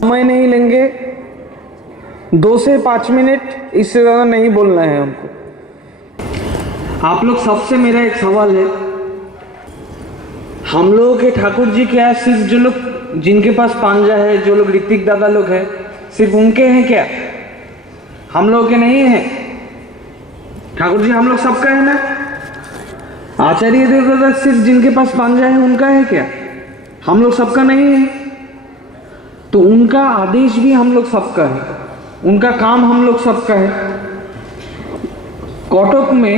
समय नहीं लेंगे, 2 से 5 मिनट, इससे ज़्यादा नहीं बोलना है हमको। आप लोग सबसे मेरा एक सवाल है, हम लोगों के ठाकुर जी क्या सिर्फ जो लोग जिनके पास पांजा है, जो लोग ऋतिक दादा लोग हैं, सिर्फ उनके हैं क्या? हम लोगों के नहीं है? ठाकुर जी हम लोग सबका है ना? आचार्य देवव्रत सिर्फ जिनके पास पांजा है उनका है क्या? हम लोग सबका नहीं है? तो उनका आदेश भी हम लोग सबका है, उनका काम हम लोग सबका है। कटक में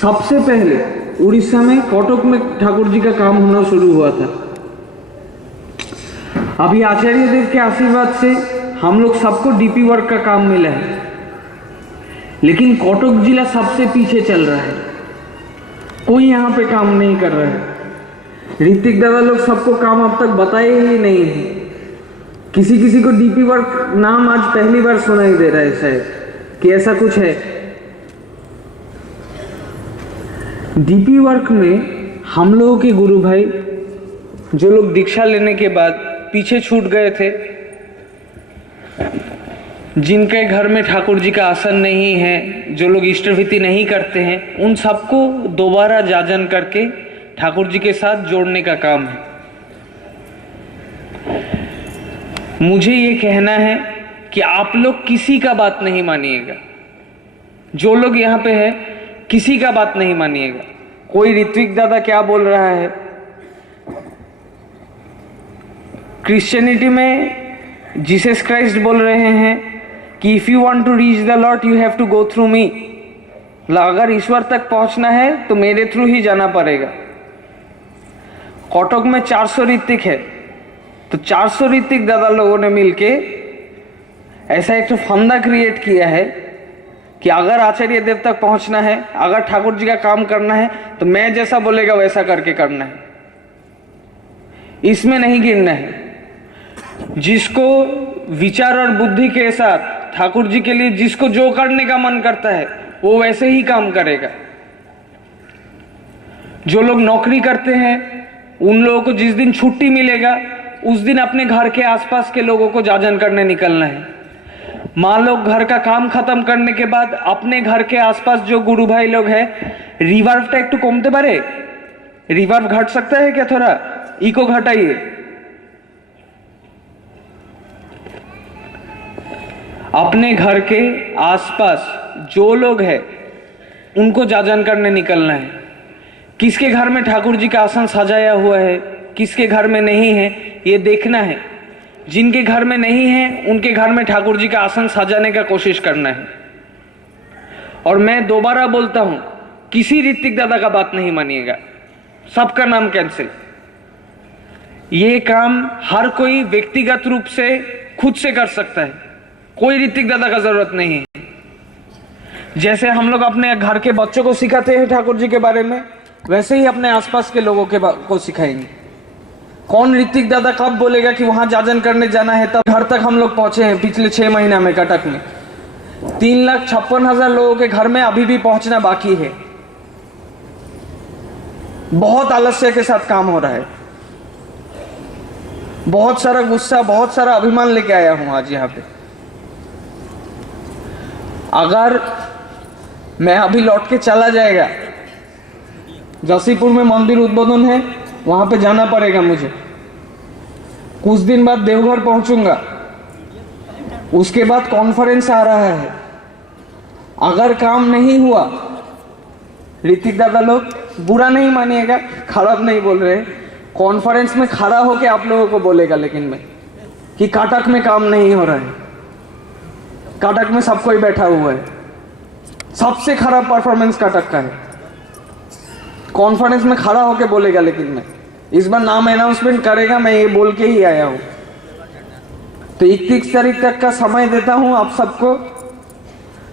सबसे पहले, उड़ीसा में कटक में ठाकुर जी का काम होना शुरू हुआ था। अभी आचार्य देव के आशीर्वाद से हम लोग सबको डीपी वर्क का काम मिला है, लेकिन कटक जिला सबसे पीछे चल रहा है, कोई यहाँ पे काम नहीं कर रहा है। ऋतिक दादा लोग सबको काम अब तक बताए ही नहीं है। किसी किसी को डीपी वर्क नाम आज पहली बार सुनाई दे रहा है शायद कि ऐसा कुछ है। डीपी वर्क में हम लोगों के गुरु भाई जो लोग दीक्षा लेने के बाद पीछे छूट गए थे, जिनके घर में ठाकुर जी का आसन नहीं है, जो लोग इष्टभीति नहीं करते हैं, उन सबको दोबारा जाजन करके ठाकुर जी के साथ जोड़ने का काम है। मुझे ये कहना है कि आप लोग किसी का बात नहीं मानिएगा, जो लोग यहाँ पे है किसी का बात नहीं मानिएगा। कोई ऋत्विक दादा क्या बोल रहा है, क्रिश्चियनिटी में जीसस क्राइस्ट बोल रहे हैं कि if you want to reach the lord you have to go through me. अगर ईश्वर तक पहुंचना है तो मेरे थ्रू ही जाना पड़ेगा। कटक में 400 ऋतिक है, तो 400 ऋतिक दादा लोगों ने मिलके ऐसा एक तो फंदा क्रिएट किया है कि अगर आचार्य देव तक पहुंचना है, अगर ठाकुर जी का काम करना है, तो मैं जैसा बोलेगा वैसा करके करना है, इसमें नहीं गिरना है। जिसको विचार और बुद्धि के साथ ठाकुर जी के लिए जिसको जो करने का मन करता है वो वैसे ही काम करेगा। जो लोग नौकरी करते हैं उन लोगों को जिस दिन छुट्टी मिलेगा उस दिन अपने घर के आसपास के लोगों को जाजन करने निकलना है। माँ लोग घर का काम खत्म करने के बाद अपने घर के आसपास जो गुरु भाई लोग हैं, रिवर्वटा एकटू कमते पारे, रिवर्व घट सकता है क्या? थोड़ा इको घटाइए। अपने घर के आसपास जो लोग हैं उनको जाजन करने निकलना है। किसके घर में ठाकुर जी का आसन सजाया हुआ है, किसके घर में नहीं है, ये देखना है। जिनके घर में नहीं है उनके घर में ठाकुर जी का आसन सजाने का कोशिश करना है। और मैं दोबारा बोलता हूं, किसी ऋतिक दादा का बात नहीं मानिएगा, सबका नाम कैंसिल। ये काम हर कोई व्यक्तिगत रूप से खुद से कर सकता है, कोई ऋतिक दादा का जरूरत नहीं है। जैसे हम लोग अपने घर के बच्चों को सिखाते हैं ठाकुर जी के बारे में, वैसे ही अपने आसपास के लोगों को सिखाएंगे। कौन ऋतिक दादा कब बोलेगा कि वहां जाजन करने जाना है, तब घर तक हम लोग पहुंचे हैं पिछले 6 महीना में। कटक में 3,56,000 लोगों के घर में अभी भी पहुंचना बाकी है। बहुत आलस्य के साथ काम हो रहा है, बहुत सारा गुस्सा, बहुत सारा अभिमान लेके आया हूं आज यहाँ पे। अगर मैं अभी लौट के चला जाएगा, जसीपुर में मंदिर उद्बोधन है, वहां पे जाना पड़ेगा मुझे। कुछ दिन बाद देवघर पहुंचूंगा, उसके बाद कॉन्फ्रेंस आ रहा है। अगर काम नहीं हुआ, ऋतिक दादा लोग बुरा नहीं मानिएगा, खराब नहीं बोल रहे, कॉन्फ्रेंस में खड़ा होके आप लोगों को बोलेगा लेकिन मैं कि कटक में काम नहीं हो रहा है। कटक में सब कोई बैठा हुआ है, सबसे खराब परफॉर्मेंस कटक का है। कॉन्फ्रेंस में खड़ा होके बोलेगा, लेकिन मैं इस बार नाम अनाउंसमेंट करेगा, मैं ये बोल के ही आया हूं। तो 31 तारीख तक का समय देता हूं आप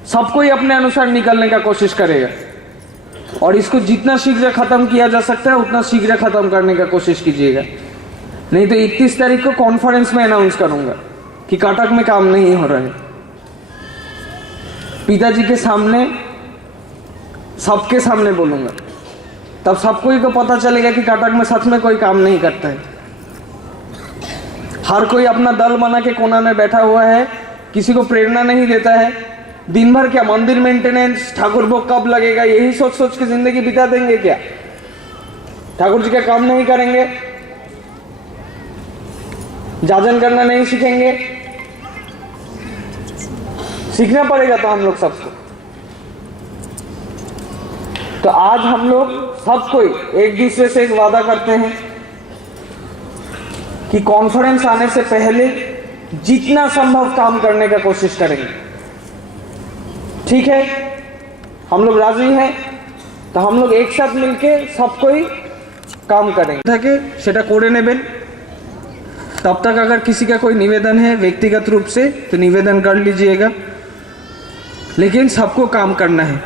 सबको ही अपने अनुसार निकलने का कोशिश करेगा, और इसको जितना शीघ्र खत्म किया जा सकता है उतना शीघ्र खत्म करने का कोशिश कीजिएगा। नहीं तो 31 तारीख को कॉन्फ्रेंस में अनाउंस करूंगा कि कटक में काम नहीं हो रहा है। पिताजी के सामने, सबके सामने बोलूंगा, तब सबको ही को पता चलेगा कि कटक में सच में कोई काम नहीं करता है। हर कोई अपना दल बना के कोना में बैठा हुआ है, किसी को प्रेरणा नहीं देता है। दिन भर क्या मंदिर मेंटेनेंस, ठाकुर भोग कब लगेगा, यही सोच सोच के जिंदगी बिता देंगे क्या? ठाकुर जी का काम नहीं करेंगे, जाजन करना नहीं सीखेंगे। सीखना पड़ेगा तो हम लोग सबको। तो आज हम लोग सब कोई एक दूसरे से एक वादा करते हैं कि कॉन्फ्रेंस आने से पहले जितना संभव काम करने का कोशिश करेंगे। ठीक है, हम लोग राजी हैं, तो हम लोग एक साथ मिलके सब कोई काम करेंगे। থাকে সেটা করে নেবেন। तब तक अगर किसी का कोई निवेदन है व्यक्तिगत रूप से तो निवेदन कर लीजिएगा, लेकिन सबको काम करना है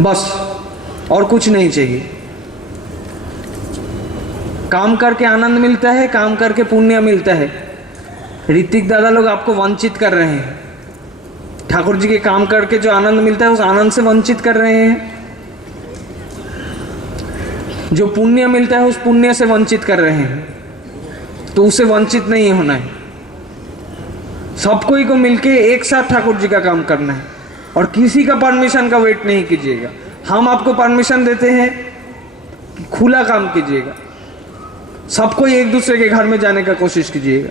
बस, और कुछ नहीं चाहिए। काम करके आनंद मिलता है, काम करके पुण्य मिलता है। ऋतिक दादा लोग आपको वंचित कर रहे हैं, ठाकुर जी के काम करके जो आनंद मिलता है उस आनंद से वंचित कर रहे हैं। जो पुण्य मिलता है उस पुण्य से वंचित कर रहे हैं, तो उससे वंचित नहीं होना है। सब कोई को मिलके एक साथ ठाकुर जी का काम करना है, और किसी का परमिशन का वेट नहीं कीजिएगा। हम आपको परमिशन देते हैं कि खुला काम कीजिएगा, सबको एक दूसरे के घर में जाने का कोशिश कीजिएगा।